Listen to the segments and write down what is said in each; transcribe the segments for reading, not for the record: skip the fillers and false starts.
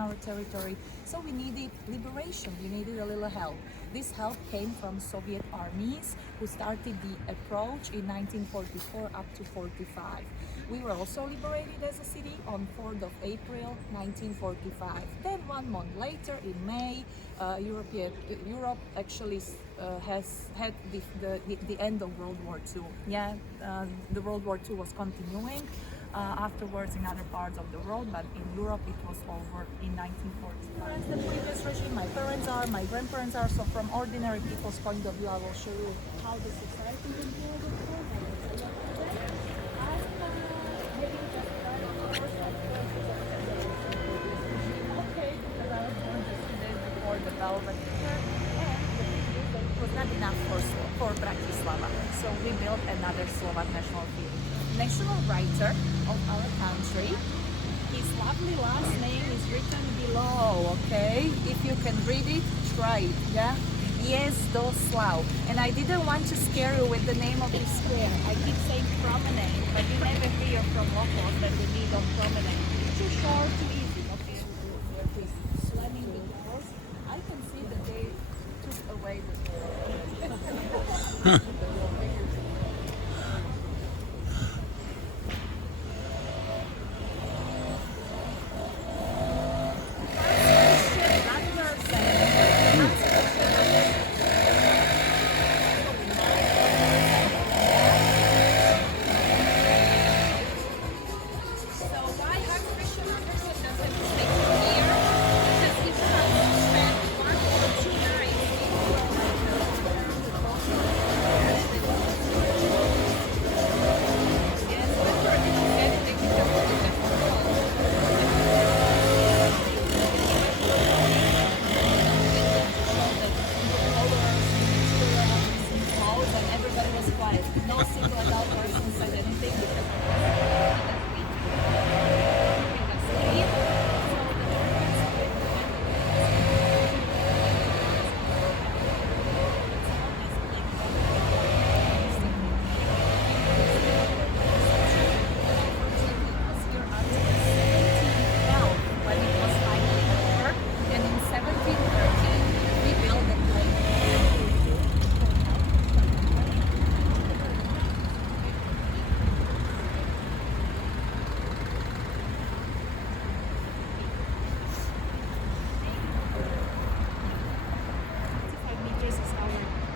our territory. So we needed liberation, we needed a little help. This help came from Soviet armies who started the approach in 1944 up to 45. We were also liberated as a city on 4th of April 1945. Then 1 month later, in May, Europe actually has had the end of World War II. Yeah, the World War II was continuing afterwards in other parts of the world, but in Europe it was over in 1945. The previous regime, my parents are, my grandparents are, so from ordinary people's point of view, I will show you how the society is built. The Belvedere, and it was not enough for Bratislava, so we built another Slovak national film. National writer of our country, his lovely last name is written below, okay? If you can read it, try it, yeah? Jezdoslav. And I didn't want to scare you with the name of this square. I keep saying promenade, but you never hear from locals that we need on promenade. Too short, too easy, okay? Slamming the doors. I can see that they took away the door.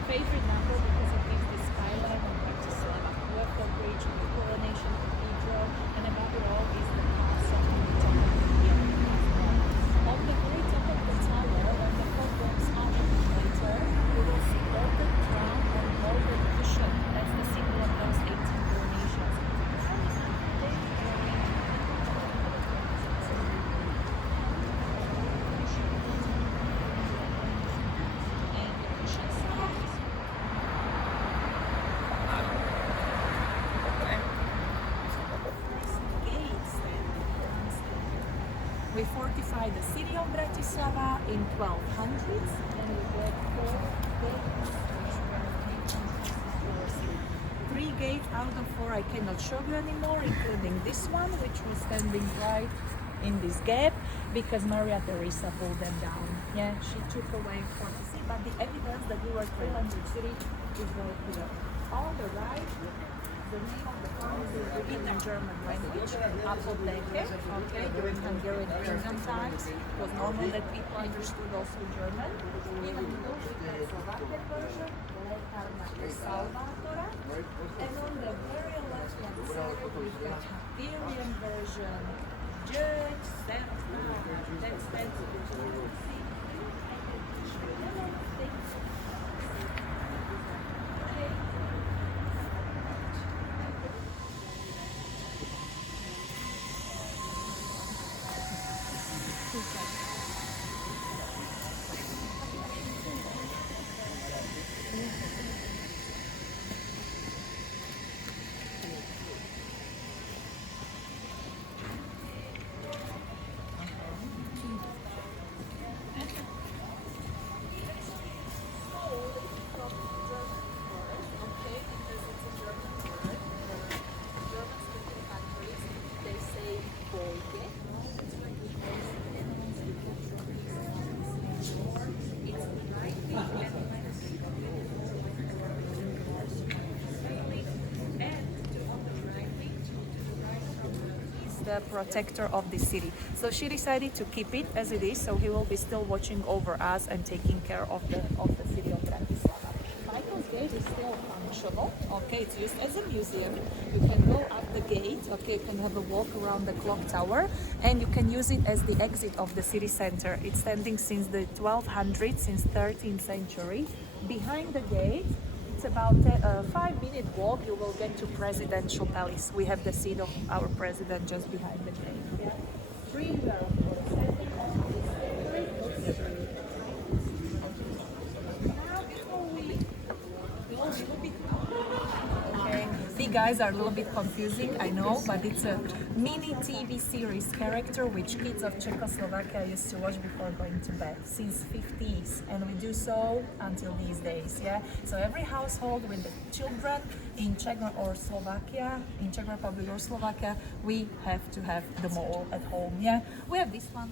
Favorite number because it gives the skyline of Bratislava. We have the bridge, the Coronation Cathedral, and above it all is the castle and the temple here. On the very top of the tower, when the clock goes up later, you will see golden crown and golden cushion. That's the symbol of those 18 coronations. We fortified the city of Bratislava in 1200s, and we built 4 gates, which were 3 gates out of 4 I cannot show you anymore, including this one, which was standing right in this gap, because Maria Theresa pulled them down. Yeah, she took away fortification, but the evidence that we were 300 city is right here. On the right, the name of the farm is written in German language, Apotheke, okay, during Hungarian Kingdom times. It was normal that people understood also German. Even though we have Slovakian version, Lekárna Salvatora, and on the very left hand side we've got Hungarian version, Judge, that's the protector of the city. So she decided to keep it as it is, so he will be still watching over us and taking care of the city of Bratislava. Michael's gate is still functional. Okay, it's used as a museum. You can go up the gate. Okay, you can have a walk around the clock tower, and you can use it as the exit of the city center. It's standing since the 1200s, since 13th century. Behind the gate, it's about a 5-minute walk. You will get to Presidential Palace. We have the seat of our president just behind the gate. Yeah. Standing on this now, before we go a little bit okay, the guys are a little bit confusing, I know, but it's a mini TV series character which kids of Czechoslovakia used to watch before going to bed since 50s, and we do so until these days. Yeah, so every household with the children in Czech or Slovakia, in Czech Republic or Slovakia, we have to have the mall at home. Yeah, we have this one.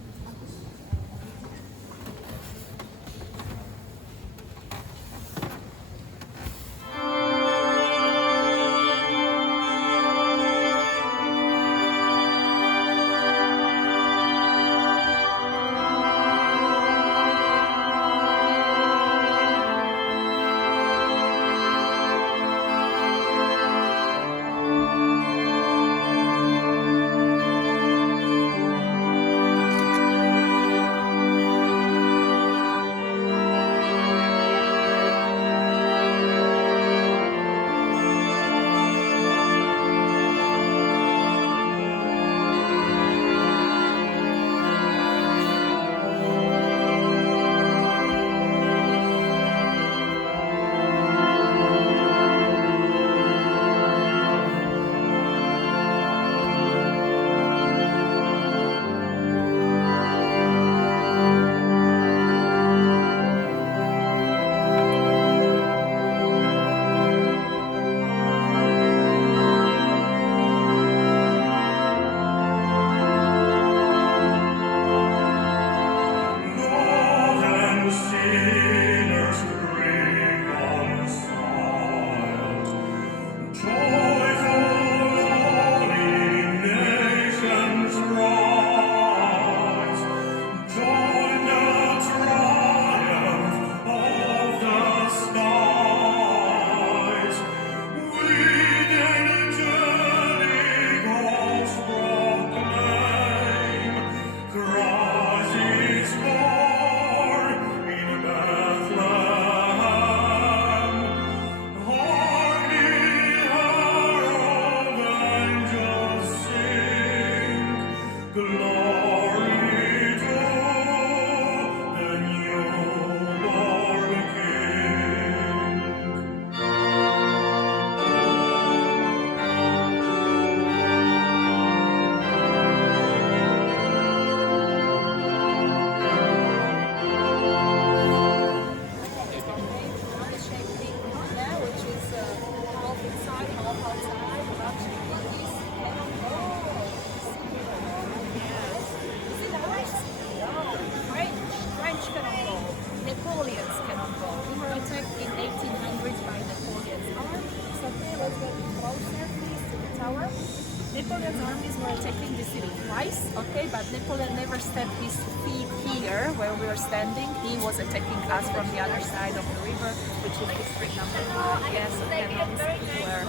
Napoleon's armies were attacking the city twice, okay, but Napoleon never stepped his feet here where we are standing. He was attacking us from the other side of the river, which is district number 5. Yes, so cannons were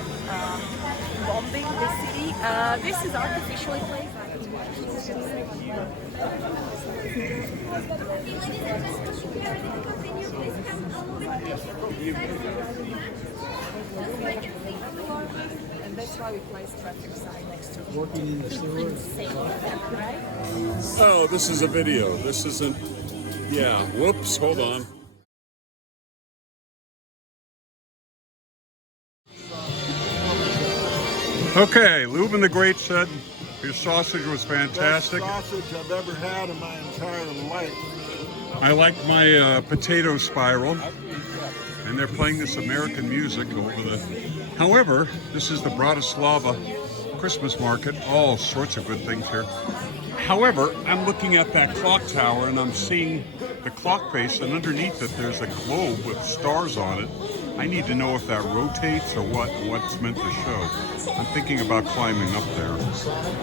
bombing the city. This is artificially placed. And that's why we placed traffic sign next to it. Working in the sewer. Right? Oh, this is a video. This isn't. Yeah. Whoops. Hold on. Okay, Lubin the Great said your sausage was fantastic. Best sausage I've ever had in my entire life. I like my potato spiral, and they're playing this American music over the. However, this is the Bratislava Christmas market. All sorts of good things here. However, I'm looking at that clock tower and I'm seeing the clock face, and underneath it there's a globe with stars on it. I need to know if that rotates or what's meant to show. I'm thinking about climbing up there,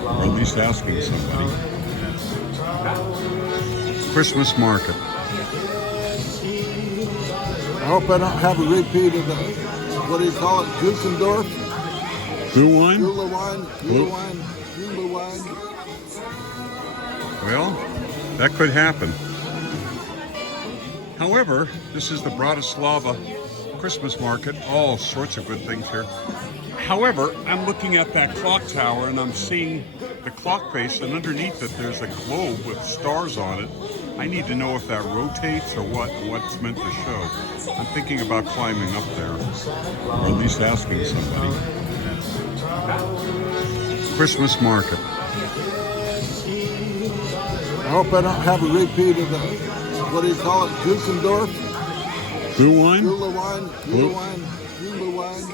or at least asking somebody. Christmas market. I hope I don't have a repeat of the, what do you call it, Gusendorf? Blue wine? Gula wine, Gula wine, Gula wine. Well, that could happen. However, this is the Bratislava Christmas market. All sorts of good things here. However, I'm looking at that clock tower and I'm seeing the clock face, and underneath it there's a globe with stars on it. I need to know if that rotates or what's meant to show. I'm thinking about climbing up there, or at least asking somebody. Christmas market. I hope I don't have a repeat of the, what do you call it, Gusendorf? Blue wine? Gula wine, Gula wine, Gula wine.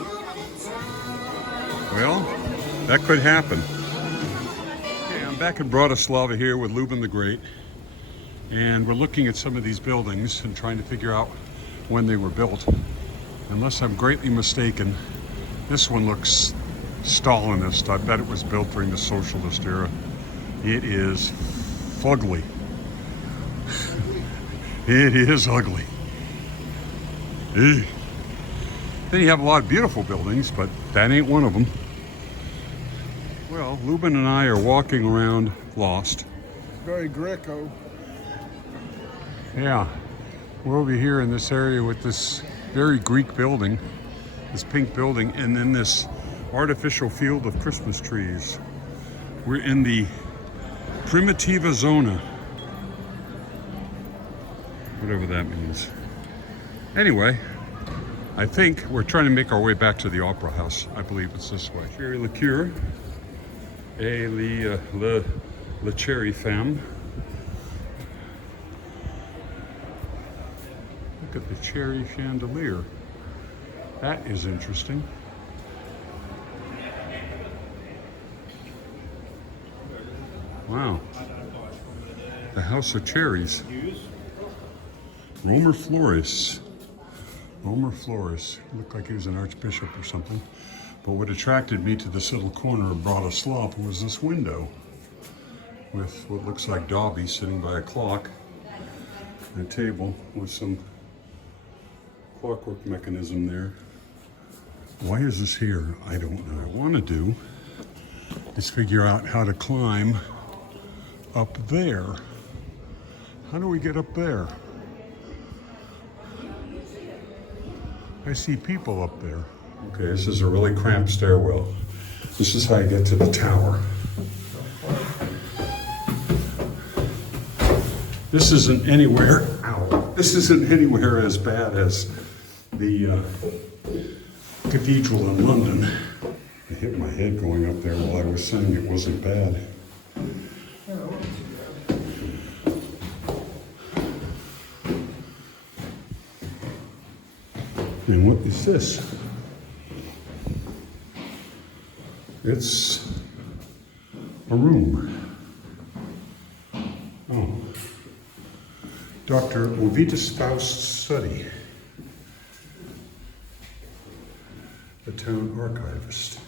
Well, that could happen. Okay, I'm back in Bratislava here with Lubin the Great, and we're looking at some of these buildings and trying to figure out when they were built. Unless I'm greatly mistaken, this one looks Stalinist. I bet it was built during the socialist era. It is fugly. It is ugly. Then you have a lot of beautiful buildings, but that ain't one of them. Well, Lubin and I are walking around lost. Very Greco. Yeah, we're over here in this area with this very Greek building, this pink building, and then this artificial field of Christmas trees. We're in the Primitiva Zona, whatever that means. Anyway, I think we're trying to make our way back to the Opera House. I believe it's this way. Cherry liqueur, le cherry femme. Look at the cherry chandelier. That is interesting. Wow. The House of Cherries. Romer Flores. Romer Flores. Looked like he was an archbishop or something. But what attracted me to this little corner of Bratislava was this window with what looks like Dobby sitting by a clock and a table with some clockwork mechanism there. Why is this here? I don't know. What I want to do is figure out how to climb up there. How do we get up there? I see people up there. Okay, this is a really cramped stairwell. This is how you get to the tower. This isn't anywhere, ow, this isn't anywhere as bad as the cathedral in London. I hit my head going up there while I was saying it wasn't bad. And what is this? It's a room. Oh. Dr. Ovidius Faust's study. The town archivist.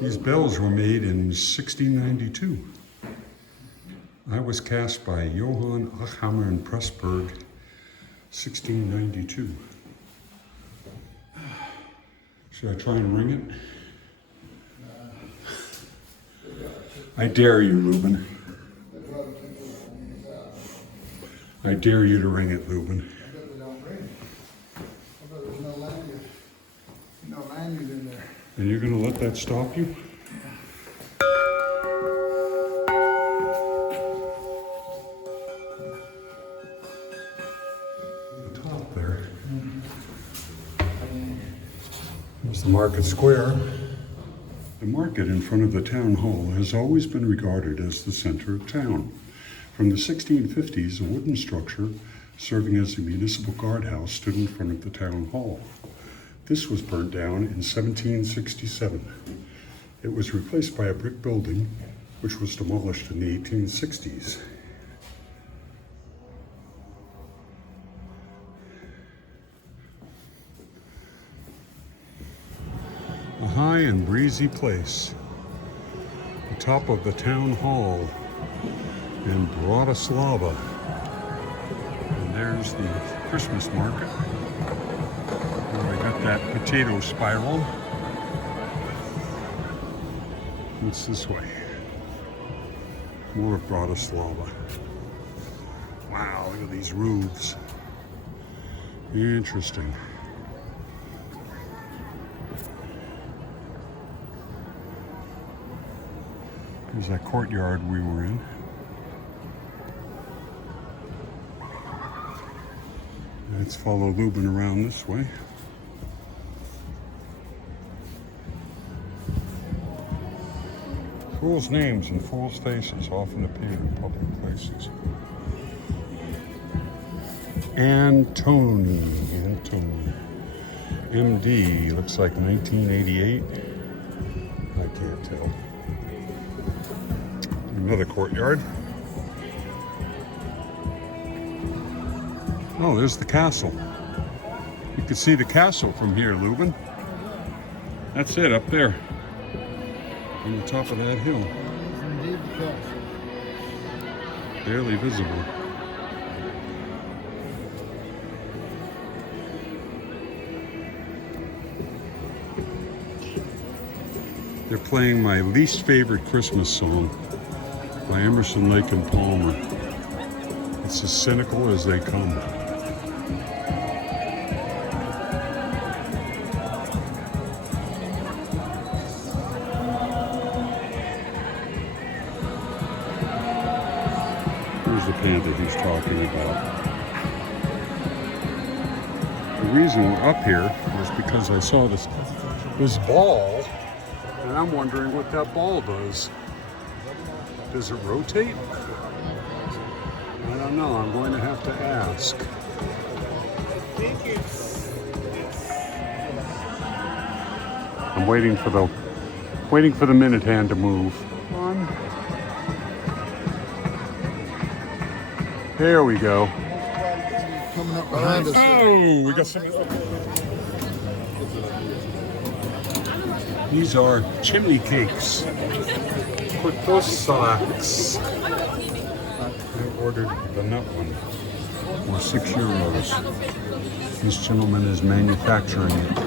These bells were made in 1692. I was cast by Johann Achhammer in Pressburg, 1692. Should I try and ring it? I dare you, Lubin. I dare you to ring it, Lubin. And you're going to let that stop you? The top there. There's the market square. The market in front of the town hall has always been regarded as the center of town. From the 1650s, a wooden structure serving as a municipal guardhouse stood in front of the town hall. This was burnt down in 1767. It was replaced by a brick building which was demolished in the 1860s. A high and breezy place. The top of the town hall in Bratislava. And there's the Christmas market. And we got that potato spiral. What's this way? More of Bratislava. Wow, look at these roofs. Interesting. There's that courtyard we were in. Let's follow Lubin around this way. Fools' names and fools' faces often appear in public places. Antony. MD, looks like 1988. I can't tell. Another courtyard. Oh, there's the castle. You can see the castle from here, Lubin. That's it, up there. On the top of that hill. Indeed, the castle. Barely visible. They're playing my least favorite Christmas song by Emerson, Lake and Palmer. It's as cynical as they come. Here's the panther he's talking about. The reason we're up here was because I saw this ball, and I'm wondering what that ball does. Does it rotate? I don't know. I'm going to have to ask. I'm waiting for the minute hand to move. Come on. There we go. Coming up behind us. Oh, we got some. These are chimney cakes. Kotosaks. I ordered the nut one for €6. This gentleman is manufacturing it.